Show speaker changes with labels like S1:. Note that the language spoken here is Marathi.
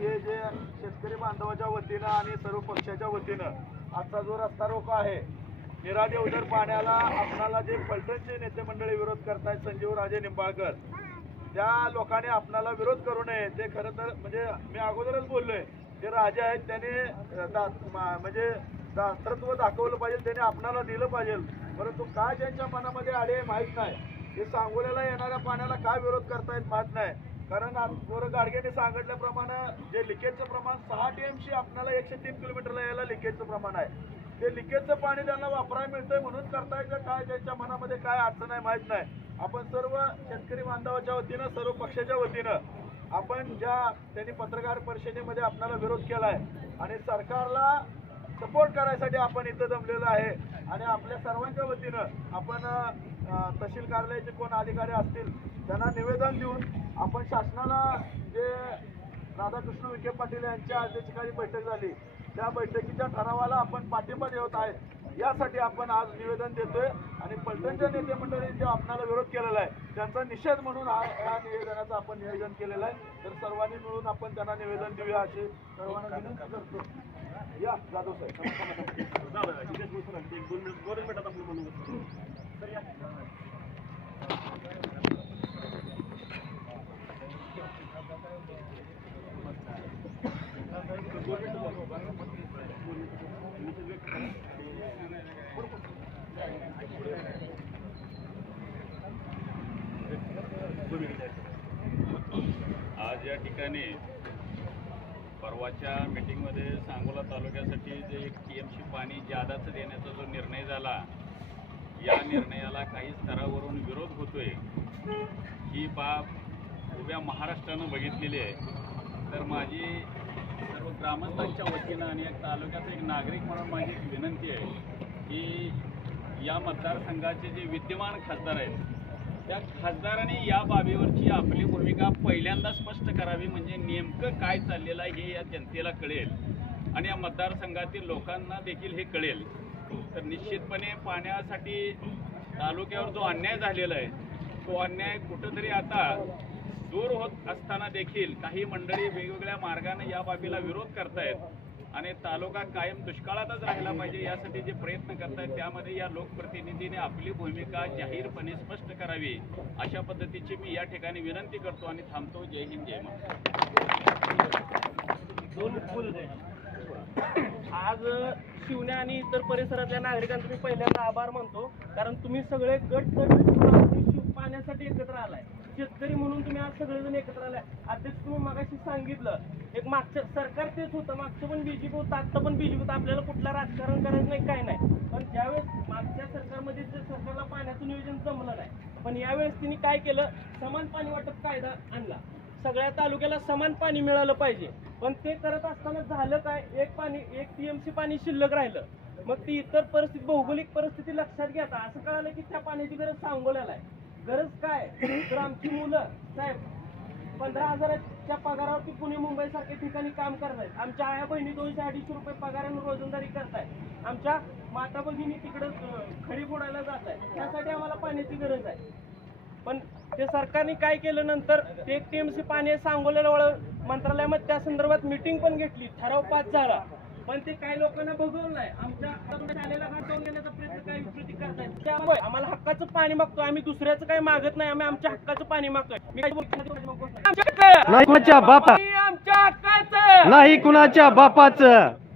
S1: हे जे शेतकरी बांधवाच्या वतीनं आणि सर्व पक्षाच्या वतीनं आजचा जो रस्ता रोखा आहे निरा देवधर पाण्याला आपणाला जे पलटणचे नेते मंडळी विरोध करतायत संजीव राजे निंबाळकर त्या लोकांनी आपणाला विरोध करू नये ते खरं तर म्हणजे मी अगोदरच बोललोय जे राजे आहेत त्यांनी म्हणजे दास्त्रत्व दाखवलं पाहिजे त्यांनी आपणाला दिलं पाहिजे परंतु काय त्यांच्या मनामध्ये आले माहीत नाही हे सांगोल्याला येणाऱ्या पाण्याला काय विरोध करतायत माहीत नाही कारण गोर गाडगेने सांगितल्याप्रमाणे जे लिकेजचं प्रमाण सहा टी एमशी आपल्याला एकशे तीन किलोमीटरला यायला लिकेजचं प्रमाण आहे ते लिकेजचं पाणी त्यांना वापरायला मिळतंय म्हणून करता काय त्यांच्या मनामध्ये काय अडचण आहे माहीत नाही आपण सर्व शेतकरी बांधवाच्या वतीनं सर्व पक्षाच्या वतीनं आपण ज्या त्यांनी पत्रकार परिषदेमध्ये आपल्याला विरोध केला आहे आणि सरकारला सपोर्ट करायसाठी आपण इथं जमलेलं आहे आणि आपल्या सर्वांच्या वतीनं आपण तहसील कार्यालयाचे कोण अधिकारी असतील त्यांना निवेदन देऊन आपण शासनाला जे राधाकृष्ण विखे पाटील यांच्या अध्यक्षतेखाली बैठक झाली त्या बैठकीच्या ठरावाला आपण पाठिंबा देत आहे यासाठी आपण आज निवेदन देतोय आणि पलटणच्या नेते मंडळी जे आपणाला विरोध केलेला आहे त्यांचा निषेध म्हणून हा या निवेदनाचं आपण नियोजन केलेलं आहे तर सर्वांनी मिळून आपण त्यांना निवेदन देऊया अशी सर्वांना विनंती करतो या जाधव साहेब दोन आज या
S2: ठिकाणी परवाच्या मीटिंगमध्ये सांगोला तालुक्यासाठी जे एक टी एम सी पाणी जादाचं देण्याचा जो निर्णय झाला या निर्णयाला काही स्तरावरून विरोध होतोय ही बाब उभ्या महाराष्ट्रानं बघितलेली आहे तर माझी सर्व ग्रामस्थांच्या वतीनं आणि एक तालुक्याचा एक नागरिक म्हणून माझी एक विनंती आहे की या मतदारसंघाचे जे विद्यमान खासदार आहेत त्या खासदाराने या बाबीवरची आपली भूमिका पहिल्यांदा स्पष्ट करावी म्हणजे नेमकं काय चाललेलं आहे हे या जनतेला कळेल आणि या मतदारसंघातील लोकांना देखील हे कळेल तर निश्चितपणे पाण्यासाठी तालुक्यावर जो अन्याय झालेला आहे तो अन्याय कुठंतरी आता दूर होत असताना देखील काही मंडळी वेगवेगळ्या मार्गाने या बाबीला विरोध करतायत आणि तालुका कायम दुष्काळातच राहिला पाहिजे यासाठी जे प्रयत्न करतायत त्यामध्ये या लोकप्रतिनिधीने आपली भूमिका जाहीरपणे स्पष्ट करावी अशा पद्धतीची मी या ठिकाणी विनंती करतो आणि थांबतो जय हिंद जय महाराज
S1: आज शिवण्या आणि इतर परिसरातल्या नागरिकांचे मी पहिल्यांदा आभार मानतो कारण तुम्ही सगळे गट गट पाण्यासाठी एकत्र आलाय शेतकरी म्हणून तुम्ही आज सगळेजण एकत्र आलाय अध्यक्ष तुम्ही मगाशी सांगितलं एक मागच्या सरकार तेच होतं मागचं पण बीजेपी होतं आत्ता पण बीजेपी होतं आपल्याला कुठला राजकारण करायचं नाही काय नाही पण ज्यावेळेस मागच्या सरकारमध्ये जे सरकारला पाण्याचं नियोजन जमलं नाही पण यावेळेस तिने काय केलं समान पाणी वाटप कायदा आणला सगळ्या तालुक्याला समान पाणी मिळालं पाहिजे पण ते करत असताना झालं काय एक पाणी एक टीएमसी पाणी शिल्लक राहिलं मग ती इतर परिस्थिती भौगोलिक परिस्थिती लक्षात घ्या असं कळालं की त्या पाण्याची गरज सांगोल्याला आहे गरज काय तर आमची मुलं साहेब पंधरा हजाराच्या पगारावरती पुणे मुंबई सारख्या ठिकाणी काम करतायत आमच्या आया बहिणी दोनशे अडीचशे रुपये पगारानं रोजंदारी करतायत आमच्या माता भगिनी तिकडं खडी फोडायला जात आहेत त्यासाठी आम्हाला पाण्याची गरज आहे पण ते सरकारने काय केलं नंतर ते एक टीएमसी पाणी सांगोल्याला वळ मंत्रालयामध्ये त्या संदर्भात मीटिंग पण घेतली ठराव पास झाला पण ते काही लोकांना बघवलं नाही आमच्या शाळेला प्रयत्न विकृती त्यामुळे आम्हाला हक्काचं पाणी मागतो आम्ही दुसऱ्याचं काही मागत नाही आम्ही आमच्या हक्काचं पाणी मागतोय
S3: आमच्या हक्काचं नाही कुणाच्या बापाचं